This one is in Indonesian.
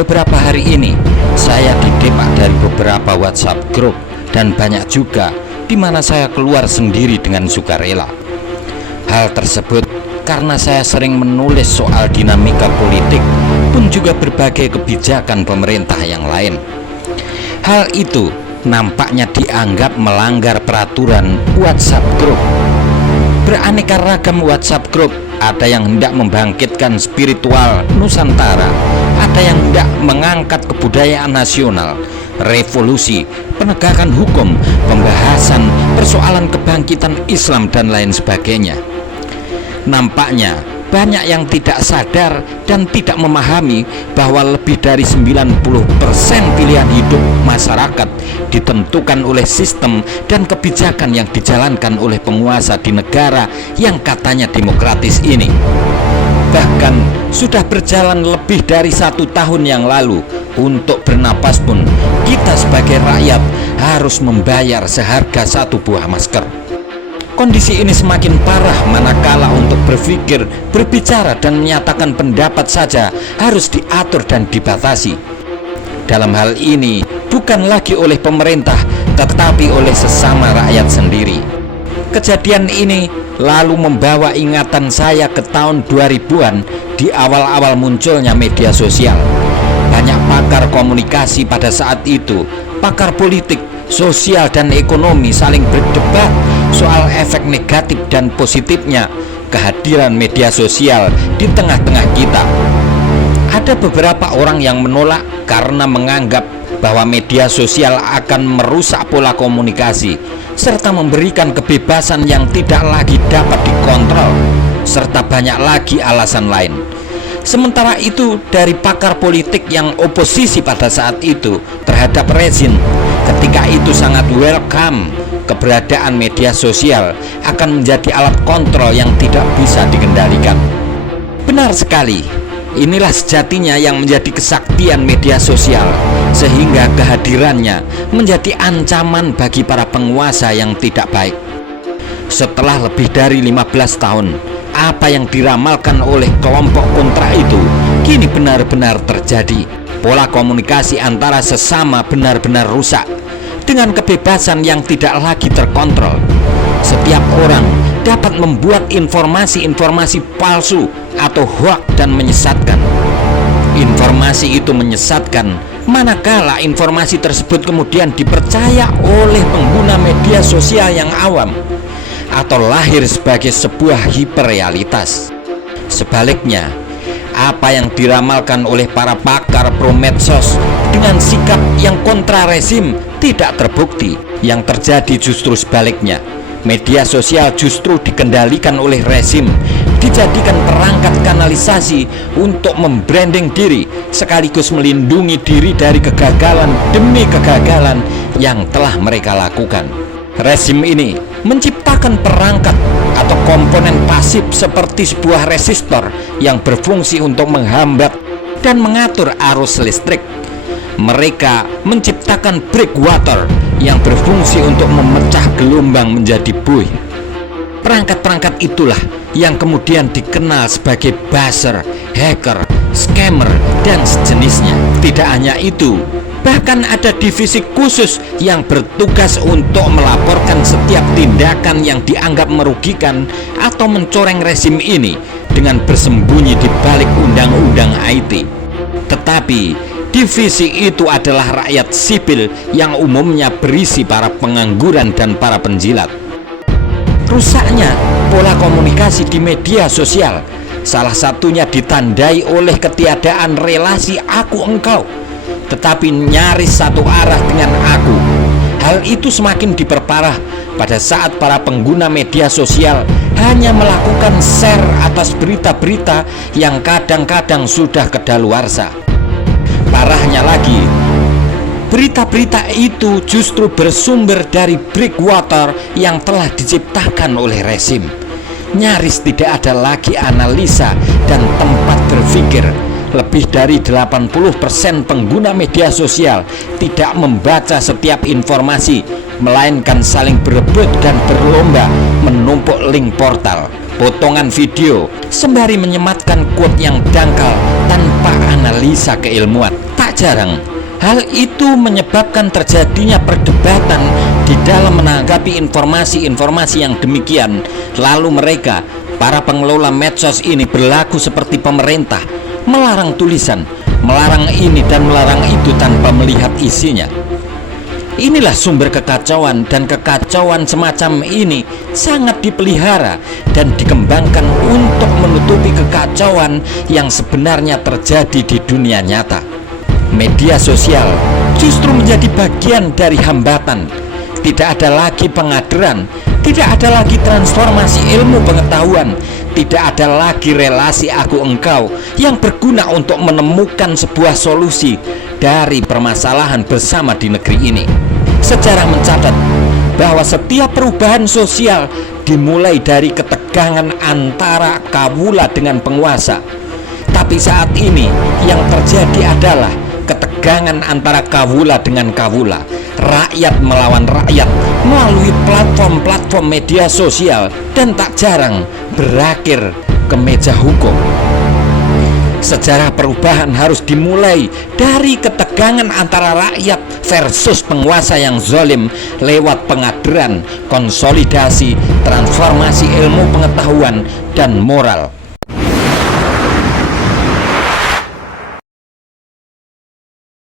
Beberapa hari ini saya didepak dari beberapa WhatsApp grup dan banyak juga di mana saya keluar sendiri dengan sukarela. Hal tersebut karena saya sering menulis soal dinamika politik pun juga berbagai kebijakan pemerintah yang lain. Hal itu nampaknya dianggap melanggar peraturan WhatsApp grup. Beraneka ragam WhatsApp grup, ada yang hendak membangkitkan spiritual Nusantara, ada yang hendak mengangkat kebudayaan nasional, revolusi, penegakan hukum, pembahasan persoalan kebangkitan Islam dan lain sebagainya. Nampaknya banyak yang tidak sadar dan tidak memahami bahwa lebih dari 90% pilihan hidup masyarakat ditentukan oleh sistem dan kebijakan yang dijalankan oleh penguasa di negara yang katanya demokratis ini. Bahkan sudah berjalan lebih dari 1 tahun yang lalu, untuk bernapas pun kita sebagai rakyat harus membayar seharga 1 buah masker. Kondisi ini semakin parah manakala untuk berpikir, berbicara dan menyatakan pendapat saja harus diatur dan dibatasi. Dalam hal ini bukan lagi oleh pemerintah, tetapi oleh sesama rakyat sendiri. Kejadian ini lalu membawa ingatan saya ke tahun 2000-an, di awal-awal munculnya media sosial. Banyak pakar komunikasi pada saat itu, pakar politik, sosial dan ekonomi saling berdebat soal efek negatif dan positifnya kehadiran media sosial di tengah-tengah kita. Ada beberapa orang yang menolak karena menganggap bahwa media sosial akan merusak pola komunikasi serta memberikan kebebasan yang tidak lagi dapat dikontrol, serta banyak lagi alasan lain. Sementara itu, dari pakar politik yang oposisi pada saat itu terhadap rezim, ketika itu sangat welcome keberadaan media sosial akan menjadi alat kontrol yang tidak bisa dikendalikan. Benar sekali, inilah sejatinya yang menjadi kesaktian media sosial, sehingga kehadirannya menjadi ancaman bagi para penguasa yang tidak baik. Setelah lebih dari 15 tahun, apa yang diramalkan oleh kelompok kontra itu kini benar-benar terjadi. Pola komunikasi antara sesama benar-benar rusak dengan kebebasan yang tidak lagi terkontrol. Setiap orang dapat membuat informasi-informasi palsu atau hoax dan menyesatkan. Informasi itu menyesatkan manakala informasi tersebut kemudian dipercaya oleh pengguna media sosial yang awam atau lahir sebagai sebuah hiperrealitas. Sebaliknya, apa yang diramalkan oleh para pakar pro medsos dengan sikap yang kontra rezim tidak terbukti. Yang terjadi justru sebaliknya. Media sosial justru dikendalikan oleh rezim, dijadikan perangkat kanalisasi untuk membranding diri sekaligus melindungi diri dari kegagalan demi kegagalan yang telah mereka lakukan. Rezim ini menciptakan perangkat atau komponen pasif seperti sebuah resistor yang berfungsi untuk menghambat dan mengatur arus listrik. Mereka menciptakan breakwater yang berfungsi untuk memecah gelombang menjadi buoy. Perangkat-perangkat itulah yang kemudian dikenal sebagai buzzer, hacker, scammer, dan sejenisnya. Tidak hanya itu, bahkan ada divisi khusus yang bertugas untuk melaporkan setiap tindakan yang dianggap merugikan atau mencoreng rezim ini dengan bersembunyi di balik undang-undang IT. Tetapi divisi itu adalah rakyat sipil yang umumnya berisi para pengangguran dan para penjilat. Rusaknya pola komunikasi di media sosial salah satunya ditandai oleh ketiadaan relasi aku-engkau, tetapi nyaris satu arah dengan aku. Hal itu semakin diperparah pada saat para pengguna media sosial hanya melakukan share atas berita-berita yang kadang-kadang sudah kedaluarsa. Parahnya lagi, berita-berita itu justru bersumber dari breakwater yang telah diciptakan oleh rezim. Nyaris tidak ada lagi analisa dan tempat berpikir. Lebih dari 80% pengguna media sosial tidak membaca setiap informasi, melainkan saling berebut dan berlomba menumpuk link portal, potongan video, sembari menyematkan quote yang dangkal tanpa analisa keilmuan. jarang hal itu menyebabkan terjadinya perdebatan di dalam menanggapi informasi-informasi yang demikian. Lalu mereka, para pengelola medsos ini, berlaku seperti pemerintah, melarang tulisan, melarang ini dan melarang itu tanpa melihat isinya. Inilah sumber kekacauan, dan kekacauan semacam ini sangat dipelihara dan dikembangkan untuk menutupi kekacauan yang sebenarnya terjadi di dunia nyata. Media sosial justru menjadi bagian dari hambatan. Tidak ada lagi pengaderan, tidak ada lagi transformasi ilmu pengetahuan, tidak ada lagi relasi aku engkau yang berguna untuk menemukan sebuah solusi dari permasalahan bersama di negeri ini. Sejarah mencatat bahwa setiap perubahan sosial dimulai dari ketegangan antara kawula dengan penguasa. Tapi saat ini yang terjadi adalah ketegangan antara kawula dengan kawula, rakyat melawan rakyat melalui platform-platform media sosial, dan tak jarang berakhir ke meja hukum. Sejarah perubahan harus dimulai dari ketegangan antara rakyat versus penguasa yang zalim lewat pengaderan, konsolidasi, transformasi ilmu pengetahuan dan moral.